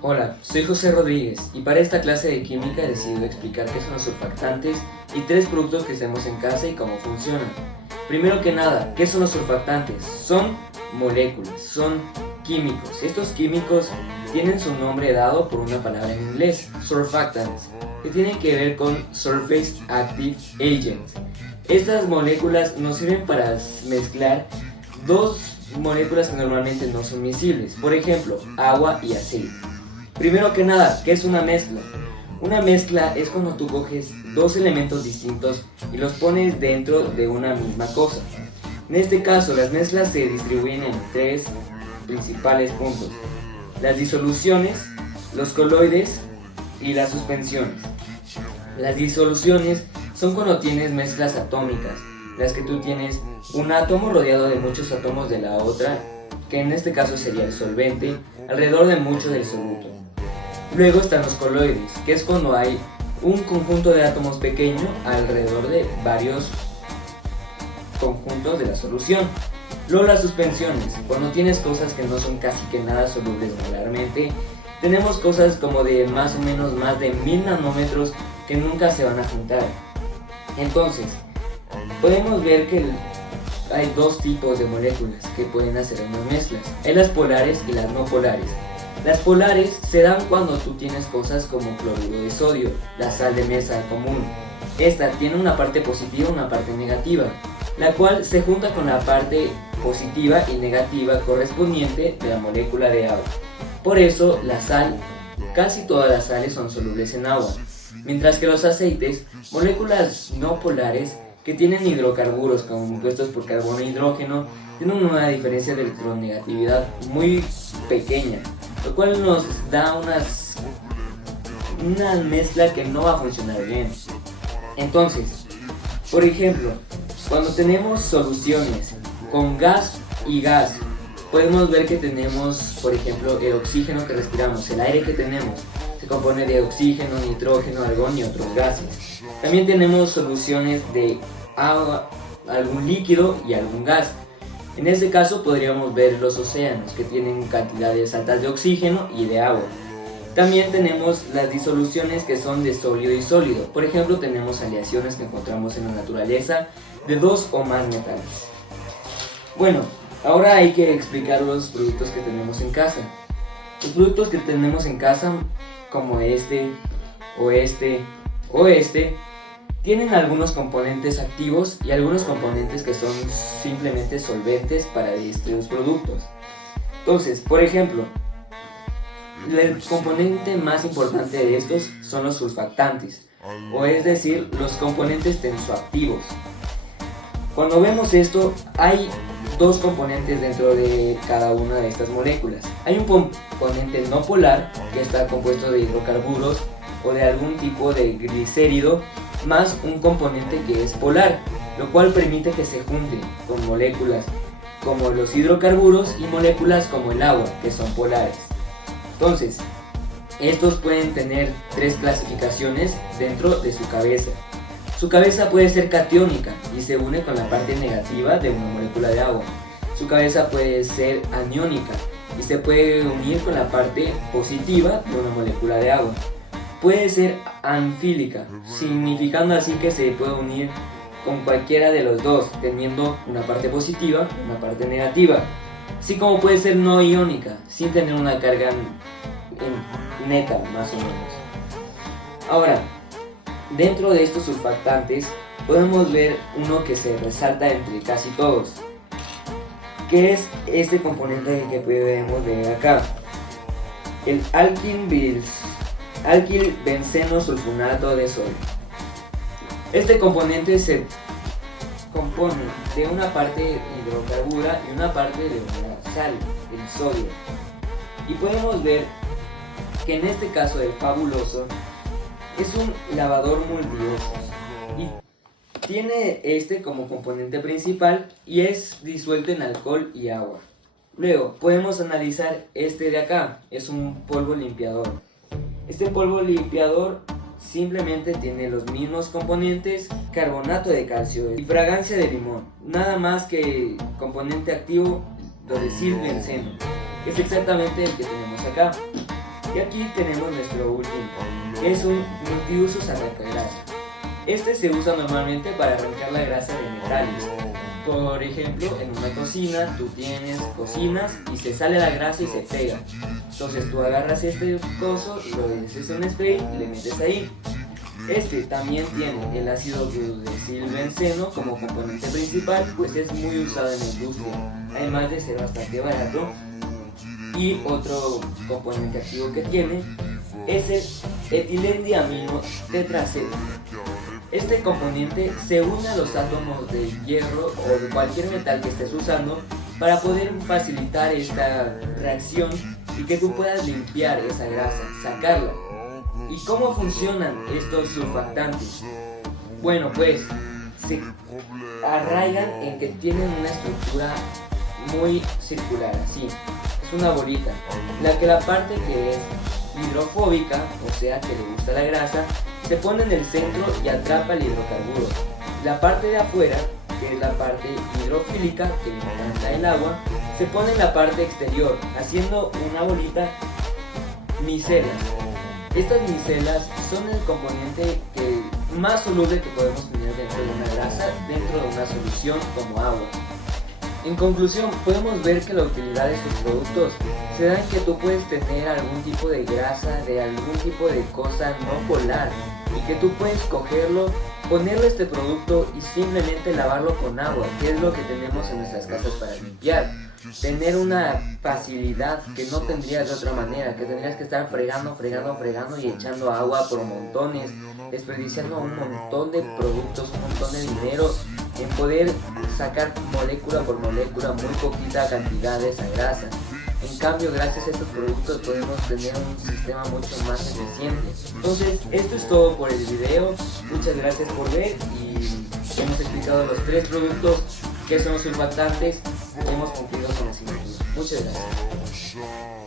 Hola, soy José Rodríguez y para esta clase de química he decidido explicar qué son los surfactantes y tres productos que hacemos en casa y cómo funcionan. Primero que nada, ¿qué son los surfactantes? Son moléculas, son químicos. Estos químicos tienen su nombre dado por una palabra en inglés, surfactants, que tienen que ver con Surface Active Agents. Estas moléculas nos sirven para mezclar dos moléculas que normalmente no son miscibles, por ejemplo, agua y aceite. Primero que nada, ¿qué es una mezcla? Una mezcla es cuando tú coges dos elementos distintos y los pones dentro de una misma cosa. En este caso, las mezclas se distribuyen en tres principales puntos: las disoluciones, los coloides y las suspensiones. Las disoluciones son cuando tienes mezclas atómicas, las que tú tienes un átomo rodeado de muchos átomos de la otra, que en este caso sería el solvente, alrededor de mucho del soluto. Luego están los coloides, que es cuando hay un conjunto de átomos pequeño alrededor de varios conjuntos de la solución. Luego las suspensiones, cuando tienes cosas que no son casi que nada solubles molarmente. Tenemos cosas como de más o menos más de 1000 nanómetros que nunca se van a juntar. Entonces, podemos ver que hay dos tipos de moléculas que pueden hacer unas mezclas. Hay las polares y las no polares. Las polares se dan cuando tú tienes cosas como cloruro de sodio, la sal de mesa común. Esta tiene una parte positiva y una parte negativa, la cual se junta con la parte positiva y negativa correspondiente de la molécula de agua. Por eso la sal, casi todas las sales son solubles en agua, mientras que los aceites, moléculas no polares que tienen hidrocarburos compuestos por carbono e hidrógeno, tienen una diferencia de electronegatividad muy pequeña, lo cual nos da una mezcla que no va a funcionar bien. Entonces, por ejemplo, cuando tenemos soluciones con gas y gas, podemos ver que tenemos, por ejemplo, el oxígeno que respiramos, el aire que tenemos, se compone de oxígeno, nitrógeno, argón y otros gases. También tenemos soluciones de agua, algún líquido y algún gas. En este caso podríamos ver los océanos, que tienen cantidades altas de oxígeno y de agua. También tenemos las disoluciones que son de sólido y sólido. Por ejemplo, tenemos aleaciones que encontramos en la naturaleza de dos o más metales. Bueno, ahora hay que explicar los productos que tenemos en casa. Los productos que tenemos en casa, como este, tienen algunos componentes activos y algunos componentes que son simplemente solventes para estos productos. Entonces, por ejemplo, el componente más importante de estos son los surfactantes, o es decir, los componentes tensoactivos. Cuando vemos esto, hay dos componentes dentro de cada una de estas moléculas. Hay un componente no polar, que está compuesto de hidrocarburos o de algún tipo de glicérido, más un componente que es polar, lo cual permite que se junten con moléculas como los hidrocarburos y moléculas como el agua, que son polares. Entonces, estos pueden tener tres clasificaciones dentro de su cabeza. Su cabeza puede ser catiónica y se une con la parte negativa de una molécula de agua. Su cabeza puede ser aniónica y se puede unir con la parte positiva de una molécula de agua. Puede ser anfílica, significando así que se puede unir con cualquiera de los dos, teniendo una parte positiva y una parte negativa. Así como puede ser no iónica, sin tener una carga neta, más o menos. Ahora, dentro de estos surfactantes podemos ver uno que se resalta entre casi todos, que es este componente que podemos ver acá, el alquilbenceno sulfonato de sodio. Este componente se compone de una parte hidrocarbura y una parte de una sal, el sodio. Y podemos ver que en este caso el fabuloso es un lavador multiusos y tiene este como componente principal y es disuelto en alcohol y agua. Luego podemos analizar este de acá, es un polvo limpiador. Este polvo limpiador simplemente tiene los mismos componentes, carbonato de calcio y fragancia de limón, nada más que componente activo, doracilbenceno, que es exactamente el que tenemos acá. Y aquí tenemos nuestro último, que es un multiuso sacagrasa. Este se usa normalmente para arrancar la grasa de metales. Por ejemplo, en una cocina tú cocinas y se sale la grasa y se pega. Entonces tú agarras este coso, lo haces en spray y le metes ahí. Este también tiene el ácido gludesilbenceno como componente principal, pues es muy usado en la industria, además de ser bastante barato. Y otro componente activo que tiene es el etilendiamino tetracético. Este componente se une a los átomos de hierro o de cualquier metal que estés usando para poder facilitar esta reacción y que tú puedas limpiar esa grasa, sacarla. ¿Y cómo funcionan estos surfactantes? Bueno, pues se arraigan en que tienen una estructura muy circular, así. Es una bolita, la parte que es hidrofóbica, o sea que le gusta la grasa, se pone en el centro y atrapa el hidrocarburo. La parte de afuera, que es la parte hidrofílica, que le encanta el agua, se pone en la parte exterior, haciendo una bolita micelas. Estas micelas son el componente más soluble que podemos tener dentro de una grasa, dentro de una solución como agua. En conclusión, podemos ver que la utilidad de estos productos se da en que tú puedes tener algún tipo de grasa, de algún tipo de cosa no polar, y que tú puedes cogerlo, ponerle este producto y simplemente lavarlo con agua, que es lo que tenemos en nuestras casas para limpiar. Tener una facilidad que no tendrías de otra manera, que tendrías que estar fregando y echando agua por montones, desperdiciando un montón de productos, un montón de dinero en poder sacar molécula por molécula muy poquita cantidad de esa grasa. En cambio, gracias a estos productos podemos tener un sistema mucho más eficiente. Entonces, esto es todo por el video. Muchas gracias por ver y hemos explicado los 3 productos que son los surfactantes. Hemos cumplido con la asignatura. Muchas gracias.